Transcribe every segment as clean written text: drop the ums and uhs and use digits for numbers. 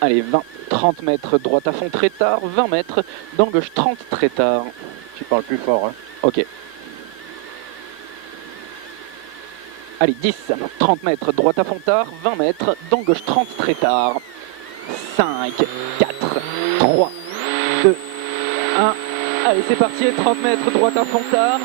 Allez, 20, 30 mètres, droite à fond très tard, 20 mètres, dans gauche 30 très tard. Tu parles plus fort, hein. Ok. Allez, 10, 30 mètres, droite à fond tard, 20 mètres, dans gauche 30 très tard. 5, 4, 3, 2, 1. Allez, c'est parti, 30 mètres, droite à fond tard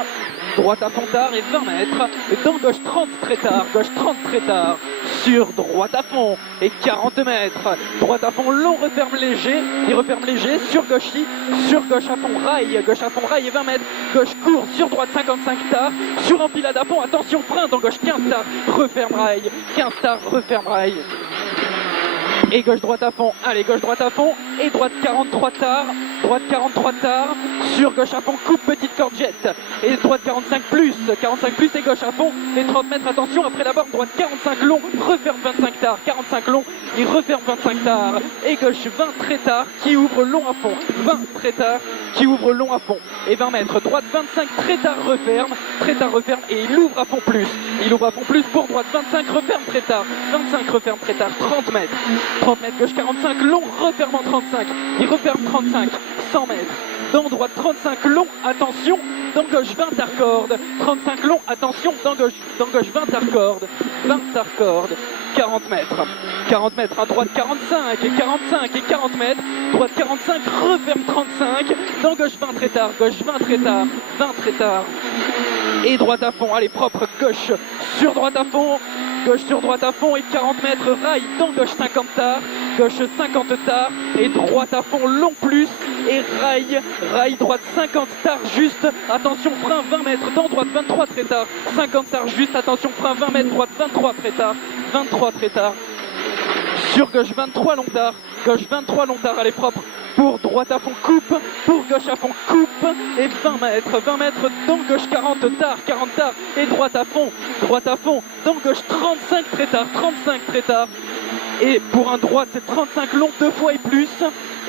et 20 mètres, dans gauche 30 très tard, gauche 30 très tard, sur droite à fond et 40 mètres, droite à fond long, referme léger, il referme léger, sur gauche à fond rail et 20 mètres, gauche court, sur droite 55 tard, sur empilade à fond, attention frein, dans gauche 15 tard, referme rail, 15 tard, referme rail. Et gauche droite à fond, allez gauche droite à fond, et droite 43 tard, sur gauche à fond, coupe petite corde jette, et droite 45 plus et gauche à fond, et 30 mètres, attention, après la borne, droite 45 long, referme 25 tard, 45 long, il referme 25 tard, et gauche 20 très tard, qui ouvre long à fond, 20 très tard, qui ouvre long à fond, et 20 mètres, droite 25 très tard, referme, et il ouvre à fond plus pour droite, 25 referme très tard, 25 referme très tard, 30 mètres, gauche 45 long, referme en 35, il referme 35, 100 mètres, dans droite 35 long, attention, dans gauche 20 tard corde, 35 long, attention, dans gauche 20 tard corde, 40 mètres, à droite 45 et 40 mètres, droite 45, referme 35, dans gauche 20 très tard, 20 très tard, et droite à fond, allez propre, gauche sur droite à fond et 40 mètres, rail dans gauche 50 tard, et droite à fond long plus, et rail droite 50 tard juste, attention frein 20 mètres, dans droite 23 très tard, 50 tard juste, attention frein 20 mètres, droite 23 très tard, sur gauche 23 long tard, allez propre, pour droite à fond coupe, pour gauche à fond coupe, et 20 mètres, dans gauche 40 tard, et droite à fond, dans gauche 35 très tard, et pour un droite c'est 35 long 2 fois et plus,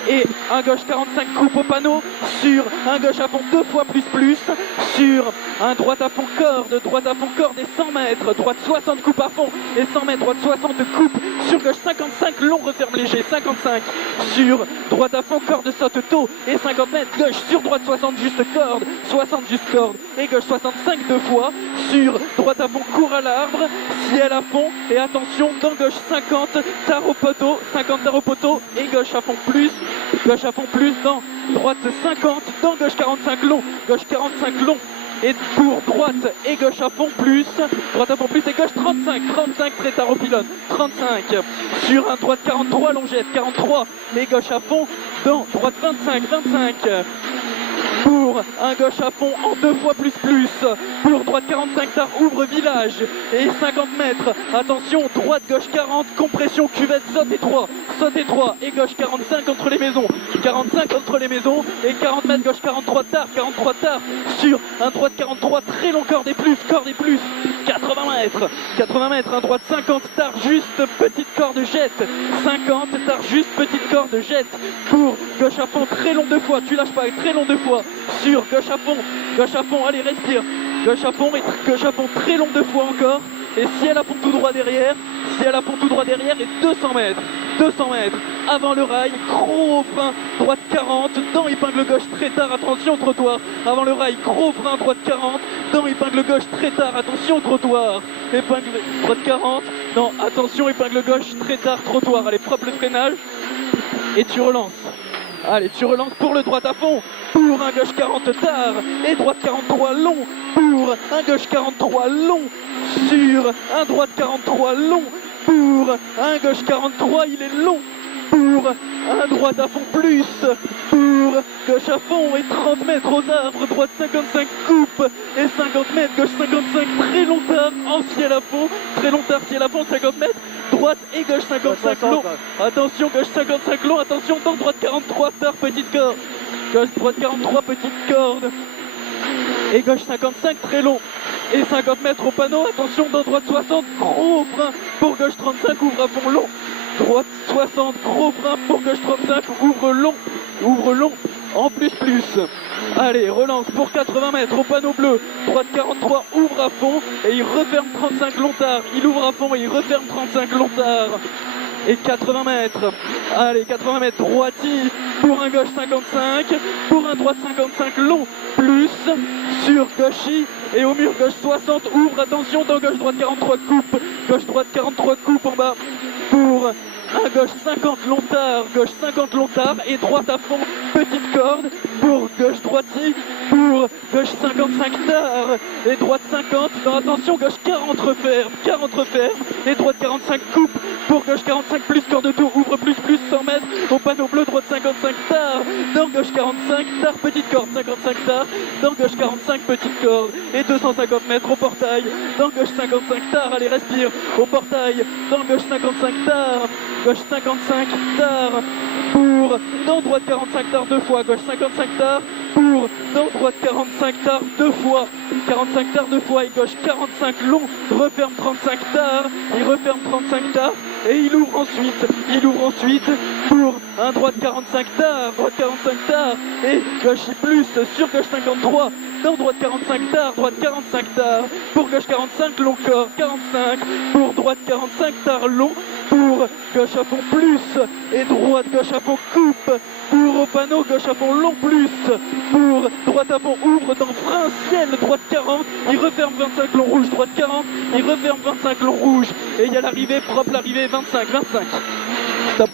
et un gauche 45 coupe au panneau, sur un gauche à fond 2 fois plus, sur un droite à fond corde et 100 mètres, droite 60 coupe à fond et 100 mètres, droite 60 coupe, sur gauche 55 long, referme léger, 55, sur droite à fond corde saute tôt et 50 mètres, gauche sur droite 60 juste corde, et gauche 65 deux fois, sur droite à fond court à l'arbre, ciel à fond, et attention, dans gauche 50 tard au poteau, et gauche à fond plus, dans droite 50, dans gauche 45 long, et pour droite et gauche à fond plus, et gauche 35 très tard au pylône, 35, sur un droite 43 longette, 43, et gauche à fond, dans droite 25, pour un gauche à fond en 2 fois plus, pour droite 45 tard, ouvre village, et 50 mètres, attention, droite gauche 40, compression cuvette, saute étroit, et gauche 45 entre les maisons, et 40 mètres, gauche 43 tard, sur un droite 43, très long corde et plus, 80 mètres, un droite 50 tard, juste petite corde jette, 50 tard, juste petite corde jette, pour gauche à fond, très long 2 fois, tu lâches pas, très long 2 fois, sur gauche à fond, allez respire, gauche à fond très long 2 fois encore, et ciel à fond tout droit derrière, et 200 mètres, avant le rail, gros frein, droite 40, dans épingle gauche très tard, attention trottoir, avant le rail, gros frein, droite 40, dans épingle gauche très tard, attention trottoir, épingle droite 40, non, attention épingle gauche très tard, trottoir, allez propre le freinage, et tu relances. Allez, tu relances pour le droite à fond, pour un gauche 40 tard, et droite 43 long, pour un gauche 43 long, sur un droite 43 long, pour un gauche 43, il est long, pour un droite à fond plus, pour gauche à fond et 30 mètres aux arbres, droite 55 coupe, et 50 mètres, gauche 55, très long tard, en ciel à fond, 50 mètres, droite et gauche 55 long, attention gauche 55 long, attention dans droite 43 tard, petite corde, gauche droite 43 petite corde, et gauche 55 très long, et 50 mètres au panneau, attention dans droite 60, gros frein, pour gauche 35, ouvre à fond long, droite 60, gros frein, pour gauche 35, ouvre long, en plus. Allez, relance pour 80 mètres au panneau bleu, droite 43, ouvre à fond, et il referme 35 long tard, il ouvre à fond et il referme 35 long tard. et 80 mètres. Allez, 80 mètres, droiti pour un gauche 55, pour un droite 55 long, plus sur gauchi et au mur gauche 60, ouvre, attention, dans gauche droite 43 coupe, gauche droite 43 coupe en bas pour un gauche 50 long tard, gauche 50 long tard et droite à fond, petite corde pour gauche droiti, pour gauche 55 tard et droite 50, non, attention, gauche 40 referme et droite 45 coupe pour gauche 45 plus corde de tour, ouvre plus 100 mètres au panneau bleu, droite 55 tard, dans gauche 45 tard, petite corde 55 tard, dans gauche 45 petite corde et 250 mètres au portail, dans gauche 55 tard, allez respire, au portail, dans gauche 55 tard, gauche 55 tard, pour dans droite 45 tard deux fois, gauche 55 tard, pour dans droite 45 tard deux fois, 45 tard deux fois et gauche 45 long, referme 35 tard, il referme 35 tard et il ouvre ensuite pour un droite 45 tard, et gauche plus sur gauche 53, dans droite 45 tard, pour gauche 45 long corps, 45 pour droite 45 tard long, pour gauche à fond plus et droite gauche à fond coupe, pour au panneau gauche à fond long plus, pour droite à fond ouvre dans frein ciel, droite 40, il referme 25 long rouge, droite 40, il referme 25 long rouge et il y a l'arrivée propre, l'arrivée 25, stop.